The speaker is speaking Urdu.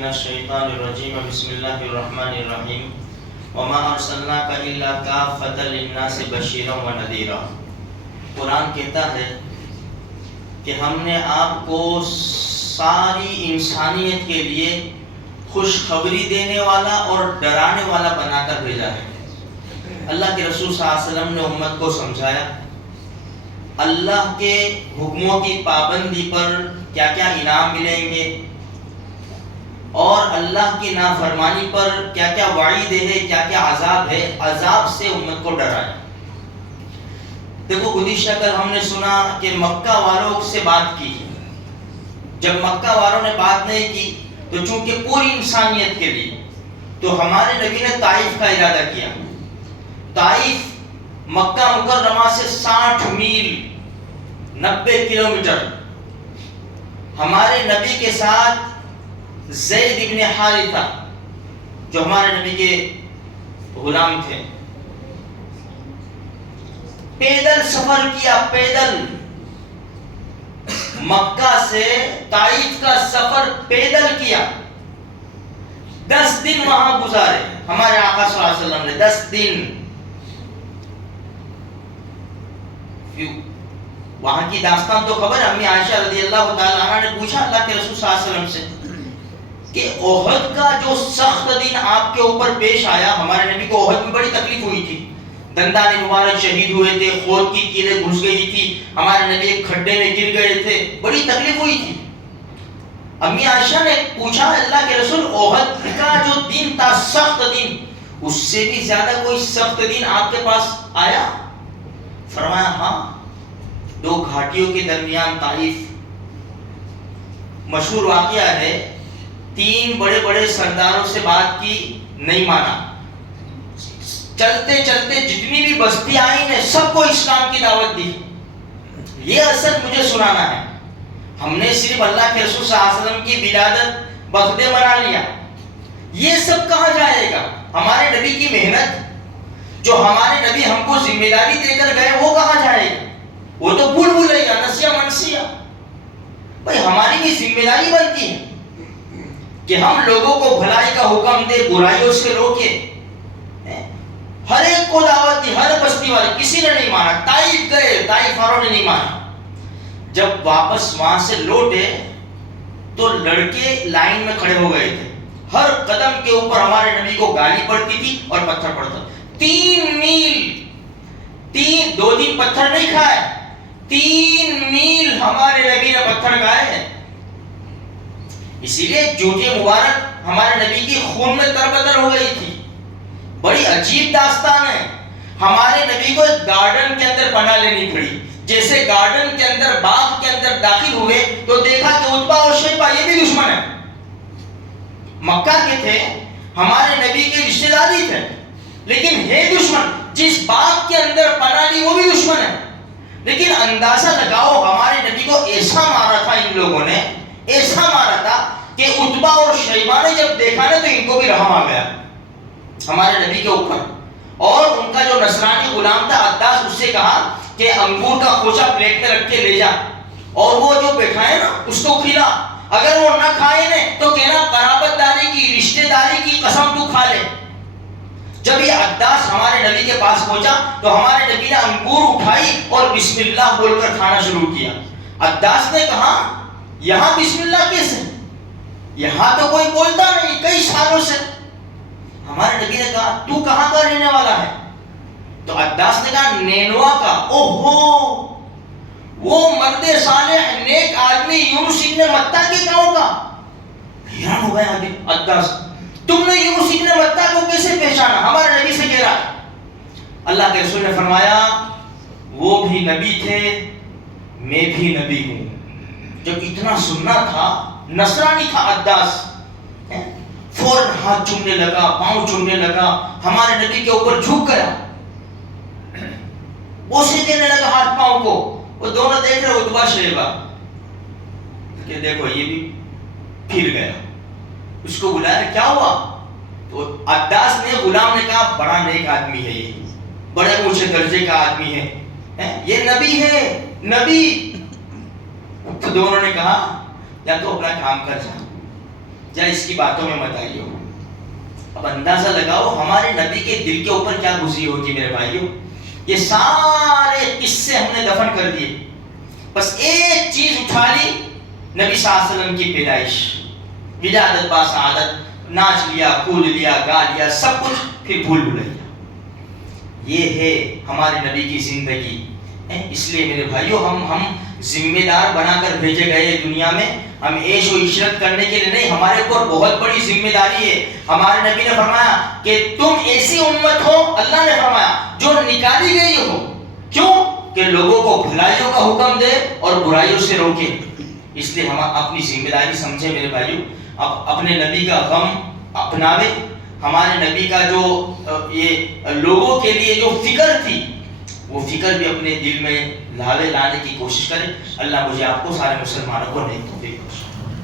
من الشیطان الرجیم بسم اللہ الرحمن الرحیم وما ارسلناک الا کافۃ للناس بشیرا ونذیرا۔ قرآن کہتا ہے کہ ہم نے آپ کو ساری انسانیت کے لیے خوشخبری دینے والا اور ڈرانے والا بنا کر بھیجا ہے۔ اللہ کے رسول صلی اللہ علیہ وسلم نے امت کو سمجھایا اللہ کے حکموں کی پابندی پر کیا کیا انعام ملیں گے اور اللہ کی نافرمانی پر کیا کیا وعید ہے، کیا کیا عذاب ہے، عذاب سے امت کو ڈرایا۔ دیکھو گزشتہ کل ہم نے سنا کہ مکہ والوں سے بات کی، جب مکہ والوں نے بات نہیں کی تو چونکہ پوری انسانیت کے لیے تو ہمارے نبی نے طائف کا ارادہ کیا۔ طائف مکہ مکرمہ سے 60 میل 90 کلومیٹر۔ ہمارے نبی کے ساتھ زید ابن حارثہ جو ہمارے نبی کے غلام تھے، پیدل سفر کیا، پیدل مکہ سے طائف کا سفر پیدل کیا، 10 دن وہاں گزارے ہمارے آقا صلی اللہ علیہ وسلم نے، 10 دن۔ وہاں کی داستان تو خبر، امی عائشہ رضی اللہ تعالی عنہ نے پوچھا اللہ کے رسول صلی اللہ علیہ وسلم سے کہ احد کا جو سخت دن آپ کے اوپر پیش آیا، ہمارے نبی کو احد میں بڑی تکلیف ہوئی تھی، دندان مبارک شہید ہوئے تھے، خود کی کیلیں گھس گئی تھی، ہمارے نبی ایک کھڈے میں گر گئے تھے، بڑی تکلیف ہوئی تھی۔ امی عائشہ نے پوچھا اللہ کے رسول احد کا جو دن تھا، سخت دن، اس سے بھی زیادہ کوئی سخت دن آپ کے پاس آیا؟ فرمایا ہاں، 2 گھاٹیوں کے درمیان طائف، مشہور واقعہ ہے، 3 بڑے بڑے سرداروں سے بات کی، نہیں مانا، چلتے چلتے جتنی بھی بستی آئی نے سب کو اسلام کی دعوت دی۔ یہ اثر مجھے سنانا ہے، ہم نے صرف اللہ کے رسول صلی اللہ علیہ وسلم کی ولادت برتھڈے منا لیا، یہ سب کہاں جائے گا؟ ہمارے نبی کی محنت جو ہمارے نبی ہم کو ذمہ داری دے کر گئے وہ کہاں جائے گا؟ وہ تو بھول بھلیا، نسیا منسیا۔ بھائی ہماری بھی ذمہ داری بنتی ہے کہ ہم لوگوں کو بھلائی کا حکم دے، برائیوں سے روکے، ہر ایک کو دعوت دی، ہر بستی والے، کسی نے نہیں مانا۔ طائف گئے، طائف والوں نے نہیں مانا۔ جب واپس وہاں سے لوٹے تو لڑکے لائن میں کھڑے ہو گئے تھے، ہر قدم کے اوپر ہمارے نبی کو گالی پڑتی تھی اور پتھر پڑتا۔ 3 میل، 2 دن پتھر نہیں کھائے، 3 میل ہمارے نبی نے پتھر کھائے ہیں۔ اسی لیے جوتے مبارک ہمارے نبی کی خون میں تربتر ہو گئی تھی۔ بڑی عجیب داستان ہے، ہمارے نبی کو ایک گارڈن کے اندر پناہ لینی پڑی۔ جیسے گارڈن کے اندر، باغ کے اندر داخل ہوئے تو دیکھا کہ عتبہ اور شیبہ یہ بھی دشمن ہے، مکہ کے تھے، ہمارے نبی کے رشتہ داری تھے، لیکن ہے دشمن۔ جس باغ کے اندر پناہ لی وہ بھی دشمن ہے، لیکن اندازہ لگاؤ ہمارے نبی کو ایسا مارا تھا ان لوگوں نے، ایسا مارا تھا کہ عتبہ اور شیبہ نے جب دیکھا نا تو ان کو بھی رحم آ گیا ہمارے نبی کے اوپر۔ اور ان کا جو نصرانی غلام تھا عداس، اس سے کہا کہ انگور کا خوشہ پلیٹ میں رکھ کے لے جا اور وہ جو بیٹھا ہے نا اس کو کھلا، اگر وہ نہ کھائے نا تو کہنا قرابت داری کی، رشتہ داری کی قسم تو کھا لے۔ جب یہ عداس ہمارے نبی کے پاس پہنچا تو ہمارے نبی نے انگور اٹھائی اور بسم اللہ بول کر کھانا شروع کیا۔ عداس نے کہا یہاں بسم اللہ کیسے؟ یہاں تو کوئی بولتا نہیں کئی سالوں سے۔ ہمارے نبی نے کہا تو کہاں کا رہنے والا ہے؟ تو عداس نے کہا نینوا کا۔ اوہو، وہ مرد صالح نیک آدمی یونس ابن متہ کے گاؤں کا۔ حیران ہو گیا عداس، تم نے یونس ابن متہ کو کیسے پہچانا؟ ہمارے نبی سے کہہ رہا ہے۔ اللہ کے رسول نے فرمایا وہ بھی نبی تھے، میں بھی نبی ہوں۔ جب اتنا سننا تھا، نصرانی تھا عداس، فوراً ہاتھ چومنے لگا، پاؤں چومنے لگا، ہمارے نبی کے اوپر جھک گیا، بوسے دینے لگا ہاتھ پاؤں کو۔ وہ دونوں دیکھ رہے عتبہ شیبہ کہ دیکھو یہ بھی پھر گیا۔ اس کو بلایا کیا ہوا؟ تو عداس نے، غلام نے کہا بڑا نیک آدمی ہے، یہ بڑے اونچے درجے کا آدمی ہے، یہ نبی ہے، نبی۔ تو دونوں نے کہا یا تو اپنا کام کر جا، یا اس کی باتوں میں مت آئیے. اب اندازہ لگاؤ ہمارے نبی کے دل کے اوپر کیا گزری ہوگی میرے بھائیوں. یہ سارے قصے ہم نے دفن کر دیے, بس ایک چیز اٹھا لی, نبی صلی اللہ علیہ وسلم کی پیدائش, ولادت با سعادت, ناچ لیا, کود لیا, گا لیا, سب کچھ, پھر بھول بھلیا. یہ ہے ہمارے نبی کی زندگی. اس لیے میرے بھائیوں ہم ذمہ دار بنا کر بھیجے گئے دنیا میں, ہم عیش و عشرت کرنے کے لیے نہیں. ہمارے اوپر بہت بڑی ذمہ داری ہے. ہمارے نبی نے فرمایا کہ تم ایسی امت ہو, اللہ نے فرمایا, جو نکالی گئی ہو. کیوں؟ کہ لوگوں کو بھلائیوں کا حکم دے اور برائیوں سے روکے. اس لیے ہم اپنی ذمہ داری سمجھے میرے بھائیوں, اپنے نبی کا غم اپناوے. ہمارے نبی کا جو یہ لوگوں کے لیے جو فکر تھی, وہ فکر بھی اپنے دل میں لانے کی کوشش کریں. اللہ مجھے آپ کو سارے مسلمانوں کو نیک توفیق بخشے.